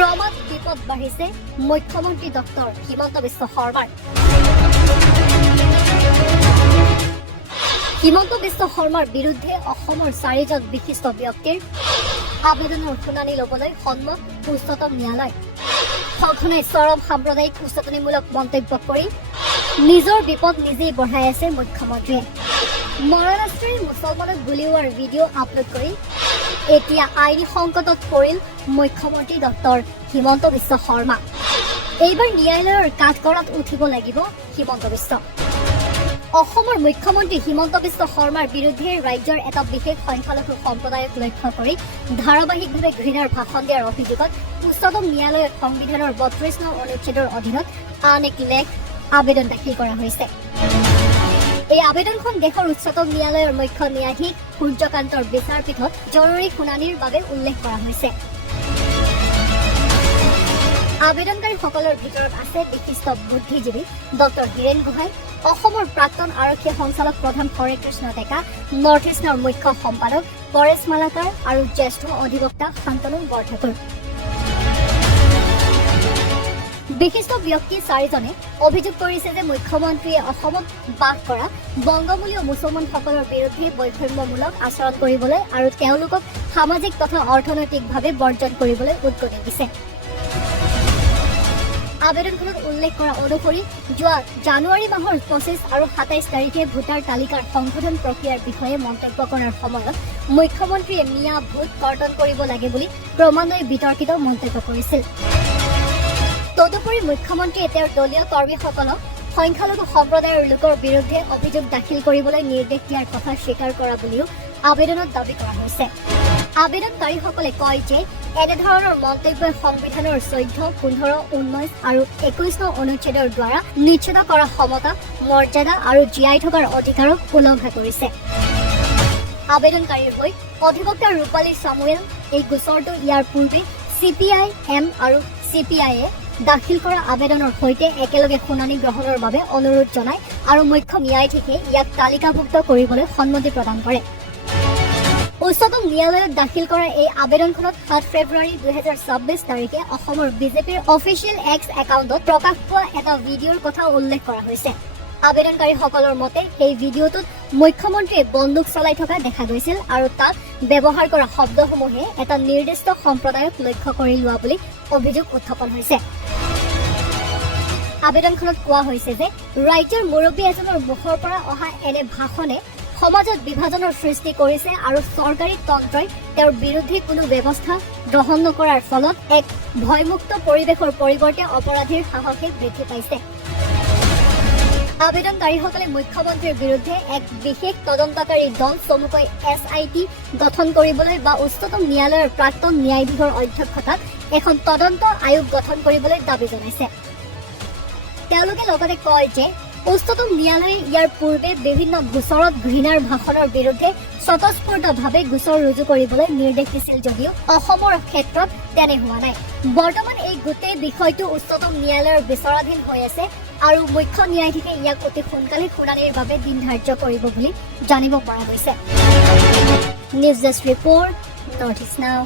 ক্ৰমাৎ বিপদ বাঢ়িছে মুখ্যমন্ত্ৰী ডক্টৰ হিমন্ত বিশ্ব শৰ্মাৰ। হিমন্ত বিশ্ব শৰ্মাৰ বিৰুদ্ধে অসমৰ 4জন বিশিষ্ট ব্যক্তিৰ আবেদনৰ শুনানি ল'বলৈ সন্মত উচ্চতম ন্যায়ালয়। সঘনাই চৰম সাম্প্ৰদায়িক উচতনিমূলক মন্তব্য কৰি নিজৰ বিপদ নিজেই বঢ়াই আছে মুখ্যমন্ত্ৰীয়ে। মৰাণাস্ত্ৰীৰ মুছলমানক গুলীওৱাৰ ভিডিঅ' আপলোড কৰি এতিয়া আইনী সংকটত পৰিল মুখ্যমন্ত্ৰী ডক্টৰ হিমন্ত বিশ্ব শৰ্মা। এইবাৰ ন্যায়ালয়ৰ কাঠগড়াত উঠিব লাগিব হিমন্ত বিশ্ব। অসমৰ মুখ্যমন্ত্ৰী হিমন্ত বিশ্ব শৰ্মাৰ বিৰুদ্ধে ৰাজ্যৰ এটা বিশেষ সংখ্যালঘু সম্প্ৰদায়ক লক্ষ্য কৰি ধাৰাবাহিকভাৱে ঘৃণাৰ ভাষণ দিয়াৰ অভিযোগত উচ্চতম ন্যায়ালয়ত সংবিধানৰ ৩২ নং অনুচ্ছেদৰ অধীনত আন এক আবেদন দাখিল কৰা হৈছে। এই আবেদনখন দেশৰ উচ্চতম ন্যায়ালয়ৰ মুখ্য ন্যায়াধীশ সূৰ্যকান্তৰ বিচাৰপীঠত জৰুৰী শুনানিৰ বাবে উল্লেখ কৰা হৈছে। আবেদনকাৰীসকলৰ ভিতৰত আছে বিশিষ্ট বুদ্ধিজীৱী ডক্টৰ হীৰেণ গোহাঁই, অসমৰ প্ৰাক্তন আৰক্ষী সঞ্চালক প্ৰধান হৰে কৃষ্ণ ডেকা, নৰ্থ ইষ্টৰ মুখ্য সম্পাদক পৰেশ মালাকাৰ আৰু জ্যেষ্ঠ অধিবক্তা শান্তনু বৰঠাকুৰ। বিশিষ্ট ব্যক্তি 4জনে অভিযোগ কৰিছে যে মুখ্যমন্ত্ৰীয়ে অসমত বাস কৰা বংগমূলীয় মুছলমানসকলৰ বিৰুদ্ধে বৈষম্যমূলক আচৰণ কৰিবলৈ আৰু তেওঁলোকক সামাজিক তথা অৰ্থনৈতিকভাৱে বৰ্জন কৰিবলৈ উদগনি দিছে। আবেদনখনত উল্লেখ কৰা অনুসৰি যোৱা জানুৱাৰী মাহৰ 25 আৰু 27 তাৰিখে ভোটাৰ তালিকাৰ সংশোধন প্ৰক্ৰিয়াৰ বিষয়ে মন্তব্য কৰাৰ সময়ত মুখ্যমন্ত্ৰীয়ে মিয়া ভোট কৰ্তন কৰিব লাগে বুলি ক্ৰমান্বয়ে বিতৰ্কিত মন্তব্য কৰিছিল। তদুপৰি মুখ্যমন্ত্ৰীয়ে তেওঁৰ দলীয় কৰ্মীসকলক সংখ্যালঘু সম্প্ৰদায়ৰ লোকৰ বিৰুদ্ধে অভিযোগ দাখিল কৰিবলৈ নিৰ্দেশ দিয়াৰ কথা স্বীকাৰ কৰা বুলিও আবেদনত দাবী কৰা হৈছে। আবেদনকাৰীসকলে কয় যে এনেধৰণৰ মন্তব্যই সংবিধানৰ 14, 15, 19 আৰু 21 নং অনুচ্ছেদৰ দ্বাৰা নিশ্চিত কৰা সমতা, মৰ্যাদা আৰু জীয়াই থকাৰ অধিকাৰক উলংঘা কৰিছে। আবেদনকাৰীৰ হৈ অধিবক্তা ৰূপালী চামুৱেল এই গোচৰটো ইয়াৰ পূৰ্বে CPI, M আৰু CPI-এ দাখিল কৰা আবেদনৰ সৈতে একেলগে শুনানি গ্ৰহণৰ বাবে অনুৰোধ জনায় আৰু মুখ্য ন্যায়াধীশে ইয়াক তালিকাভুক্ত কৰিবলৈ সন্মতি প্ৰদান কৰে। উচ্চতম ন্যায়ালয়ত দাখিল কৰা এই আবেদনখনত 7 ফেব্ৰুৱাৰী 2026 তাৰিখে অসমৰ বিজেপিৰ অফিচিয়েল এক্স একাউণ্টত প্ৰকাশ পোৱা এটা ভিডিঅ'ৰ কথা উল্লেখ কৰা হৈছে। আবেদনকাৰীসকলৰ মতে এই ভিডিঅ'টোত মুখ্যমন্ত্ৰীয়ে বন্দুক চলাই থকা দেখা গৈছিল আৰু তাত ব্যৱহাৰ কৰা শব্দসমূহে এটা নিৰ্দিষ্ট সম্প্ৰদায়ক লক্ষ্য কৰি লোৱা বুলি অভিযোগ উত্থাপন হৈছে। আবেদনখনত কোৱা হৈছে যে ৰাজ্যৰ মুৰব্বী এজনৰ মুখৰ পৰা অহা এনে ভাষণে সমাজত বিভাজনৰ সৃষ্টি কৰিছে আৰু চৰকাৰী তন্ত্ৰই তেওঁৰ বিৰুদ্ধে কোনো ব্যৱস্থা গ্ৰহণ নকৰাৰ ফলত এক ভয়মুক্ত পৰিৱেশৰ পৰিৱৰ্তে অপৰাধীৰ সাহসে বৃদ্ধি পাইছে। আবেদনকাৰীসকলে মুখ্যমন্ত্ৰীৰ বিৰুদ্ধে এক বিশেষ তদন্তকাৰী দল চমুকৈ SIT গঠন কৰিবলৈ বা উচ্চতম ন্যায়ালয়ৰ প্ৰাক্তন ন্যায়াধীশৰ অধ্যক্ষতাত এখন তদন্ত আয়োগ গঠন কৰিবলৈ দাবী জনাইছে। তেওঁলোকে লগতে কয় যে উচ্চতম ন্যায়ালয়ে ইয়াৰ পূৰ্বে বিভিন্ন গোচৰত ঘৃণাৰ ভাষণৰ বিৰুদ্ধে স্বতঃস্ফূৰ্তভাৱে গোচৰ ৰুজু কৰিবলৈ নিৰ্দেশ দিছিল যদিও অসমৰ ক্ষেত্ৰত তেনে হোৱা নাই। বৰ্তমান এই গোটেই বিষয়টো উচ্চতম ন্যায়ালয়ৰ বিচাৰাধীন হৈ আছে আৰু মুখ্য ন্যায়াধীশে ইয়াক অতি সোনকালে শুনানিৰ বাবে দিন ধাৰ্য কৰিব বুলি জানিব পৰা গৈছে। News desk report, north east নাও।